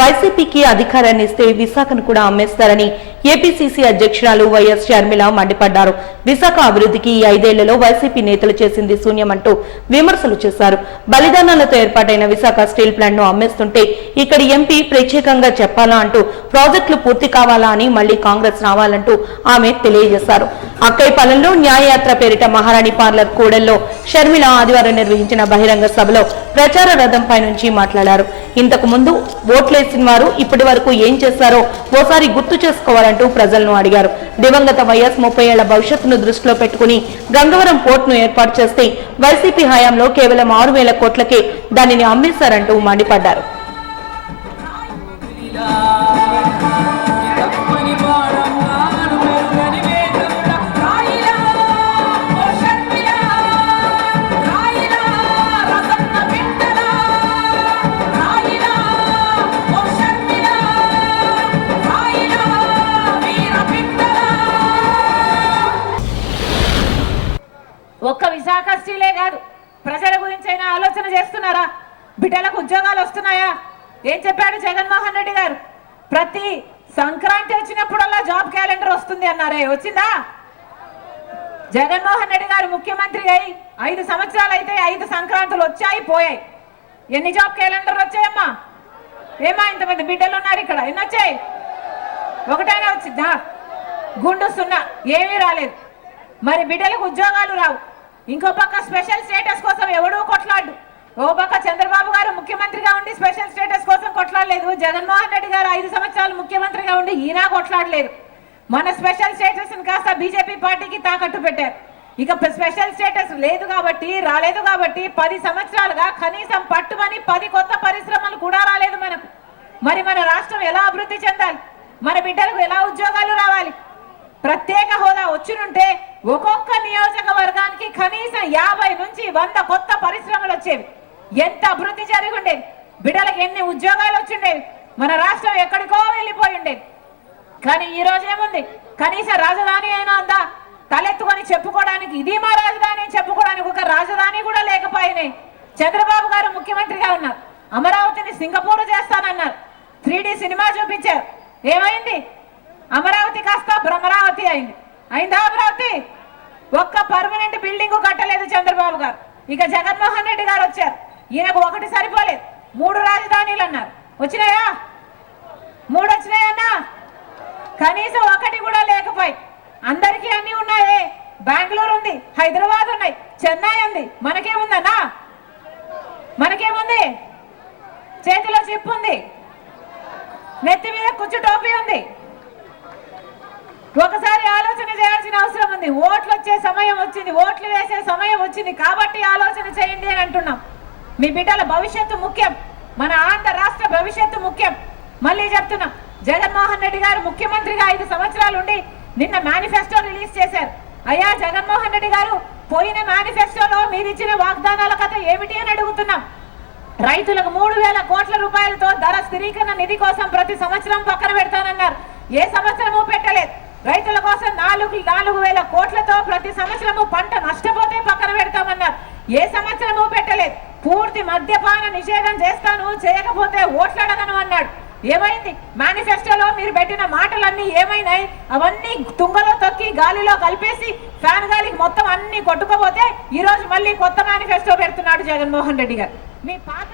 వైసీపీకి అధికారాన్ని ఇస్తే విశాఖను కూడా అమ్మేస్తారని ఏపీసీసీ అధ్యక్షురాలు వైఎస్ షర్మిల మండిపడ్డారు. విశాఖ అభివృద్ధికి ఈ ఐదేళ్ళలో వైసీపీ నేతలు చేసింది శూన్యమంటూ విమర్శలు చేశారు. బలిదానాలతో ఏర్పాటైన విశాఖ స్టీల్ ప్లాంట్ను అమ్మేస్తుంటే ఇక్కడి ఎంపీ ప్రత్యేకంగా చెప్పాలా అంటూ ప్రాజెక్టులు పూర్తి కావాలా అని మళ్ళీ కాంగ్రెస్ రావాలంటూ ఆమె తెలియజేశారు. అక్కైపాలెంలో న్యాయయాత్ర పేరిట మహారాణి పార్లర్ కూడల్లో షర్మిల ఆదివారం నిర్వహించిన బహిరంగ సభలో ప్రచార రథంపై నుంచి మాట్లాడారు. ఇంతకు ముందు ఓట్లేసిన వారు ఇప్పటి వరకు ఏం చేశారో ఓసారి గుర్తు చేసుకోవాలంటూ ప్రజలను అడిగారు. దివంగత వైఎస్ ముప్పై ఏళ్ళ భవిష్యత్తును దృష్టిలో పెట్టుకుని గంగవరం పోర్టును ఏర్పాటు చేస్తే వైసీపీ హయాంలో కేవలం ఆరు వేల కోట్లకే దానిని అమ్మేశారంటూ మండిపడ్డారు. ఒక్క విశాఖ స్టీలే కాదు. ప్రజల గురించి అయినా ఆలోచన చేస్తున్నారా? బిడ్డలకు ఉద్యోగాలు వస్తున్నాయా? ఏం చెప్పాడు జగన్మోహన్ రెడ్డి గారు? ప్రతి సంక్రాంతి వచ్చినప్పుడల్లా జాబ్ క్యాలెండర్ వస్తుంది అన్నారే. వచ్చిందా? జగన్మోహన్ రెడ్డి గారు ముఖ్యమంత్రి అయి ఐదు సంవత్సరాలు అయితే ఐదు సంక్రాంతులు వచ్చాయి పోయాయి. ఎన్ని జాబ్ క్యాలెండర్లు వచ్చాయమ్మా? ఏమా ఇంతమంది బిడ్డలు ఉన్నారు ఇక్కడ? ఎన్ని వచ్చాయి? ఒకటైనా వచ్చిందా? గుండు సున్నా. ఏమీ రాలేదు. మరి బిడ్డలకు ఉద్యోగాలు రావు. ఇంకో పక్క స్పెషల్ స్టేటస్ కోసం ఎవడూ కొట్లాడు ఓ పక్క చంద్రబాబు గారు ముఖ్యమంత్రిగా ఉండి స్పెషల్ స్టేటస్ కోసం కొట్లాడలేదు. జగన్మోహన్ రెడ్డి గారు ఐదు సంవత్సరాలు ముఖ్యమంత్రిగా ఉండి ఈయన కొట్లాడలేదు. మన స్పెషల్ స్టేటస్ కాస్త బీజేపీ పార్టీకి తాకట్టు పెట్టారు. ఇక స్పెషల్ స్టేటస్ లేదు కాబట్టి రాలేదు కాబట్టి పది సంవత్సరాలుగా కనీసం పట్టుమని పది కొత్త పరిశ్రమలు కూడా రాలేదు మనకు. మరి మన రాష్ట్రం ఎలా అభివృద్ధి చెందాలి? మన బిడ్డలకు ఎలా ఉద్యోగాలు రావాలి? ప్రత్యేక హోదా వచ్చినుంటే ఒక్కొక్క నియోజకవర్గానికి కనీసం యాభై నుంచి వంద కొత్త పరిశ్రమలు వచ్చేవి. ఎంత అభివృద్ధి జరిగి ఉండేది. బిడ్డలకు ఎన్ని ఉద్యోగాలు వచ్చిండేవి. మన రాష్ట్రం ఎక్కడికో వెళ్ళిపోయి ఉండేది. కానీ ఈ రోజు ఏముంది? కనీస రాజధాని అయినా అందా తలెత్తుకొని చెప్పుకోవడానికి ఇది మా రాజధాని చెప్పుకోవడానికి ఒక రాజధాని కూడా లేకపోయినాయి. చంద్రబాబు గారు ముఖ్యమంత్రిగా ఉన్నారు. అమరావతిని సింగపూర్ చేస్తానన్నారు. త్రీ సినిమా చూపించారు. ఏమైంది? అమరావతి కాస్త భ్రమరావతి అయింది. అయిందా అమరావతి? ఒక్క పర్మనెంట్ బిల్డింగ్ కట్టలేదు చంద్రబాబు గారు. ఇక జగన్మోహన్ రెడ్డి గారు వచ్చారు. ఈయనకు ఒకటి సరిపోలేదు. మూడు రాజధానిలు అన్నారు. వచ్చినాయా? మూడు వచ్చినాయన్నా? కనీసం ఒకటి కూడా లేకపోయి. అందరికీ అన్ని ఉన్నాయే. బెంగళూరు ఉంది హైదరాబాద్ ఉన్నాయి చెన్నై ఉంది. మనకేముందన్నా? మనకేముంది? చేతిలో చిప్ ఉంది. నెత్తి మీద కుచ్చు టోపీ ఉంది. ఒకసారి ఆలోచన చేయాల్సిన అవసరం ఉంది. ఓట్లు వచ్చే సమయం వచ్చింది. ఓట్లు వేసే సమయం వచ్చింది. కాబట్టి ఆలోచన చేయండి అని అంటున్నాం. మీ బిడ్డల భవిష్యత్తు ముఖ్యం. మన ఆంధ్ర రాష్ట్ర భవిష్యత్తు ముఖ్యం. మళ్ళీ చెప్తున్నాం జగన్మోహన్ రెడ్డి గారు ముఖ్యమంత్రిగా ఐదు సంవత్సరాలు ఉండి నిన్న మేనిఫెస్టో రిలీజ్ చేశారు. అయ్యా జగన్మోహన్ రెడ్డి గారు పోయిన మేనిఫెస్టోలో మీరు ఇచ్చిన వాగ్దానాల కథ ఏమిటి అని అడుగుతున్నాం. రైతులకు మూడు వేల కోట్ల రూపాయలతో ధర స్థిరీకరణ నిధి కోసం ప్రతి సంవత్సరం పక్కన పెడతానన్నారు. ఏ సంవత్సరము పెట్టలేదు. రైతుల కోసం నాలుగు నాలుగు వేల కోట్లతో ప్రతి సంవత్సరము పంట నష్టపోతే పక్కన పెడతామన్నారు. ఏ సంవత్సరము పెట్టలేదు. పూర్తి మద్యపాన నిషేధం చేస్తాను చేయకపోతే ఓట్లాడగను అన్నాడు. ఏమైంది? మేనిఫెస్టోలో మీరు పెట్టిన మాటలన్నీ ఏమైనాయి? అవన్నీ తుంగలో తొక్కి గాలిలో కలిపేసి ఫ్యాన్ గాలికి మొత్తం అన్ని కొట్టుకోపోతే ఈ రోజు మళ్ళీ కొత్త మేనిఫెస్టో పెడుతున్నాడు జగన్మోహన్ రెడ్డి గారు. మీ పాత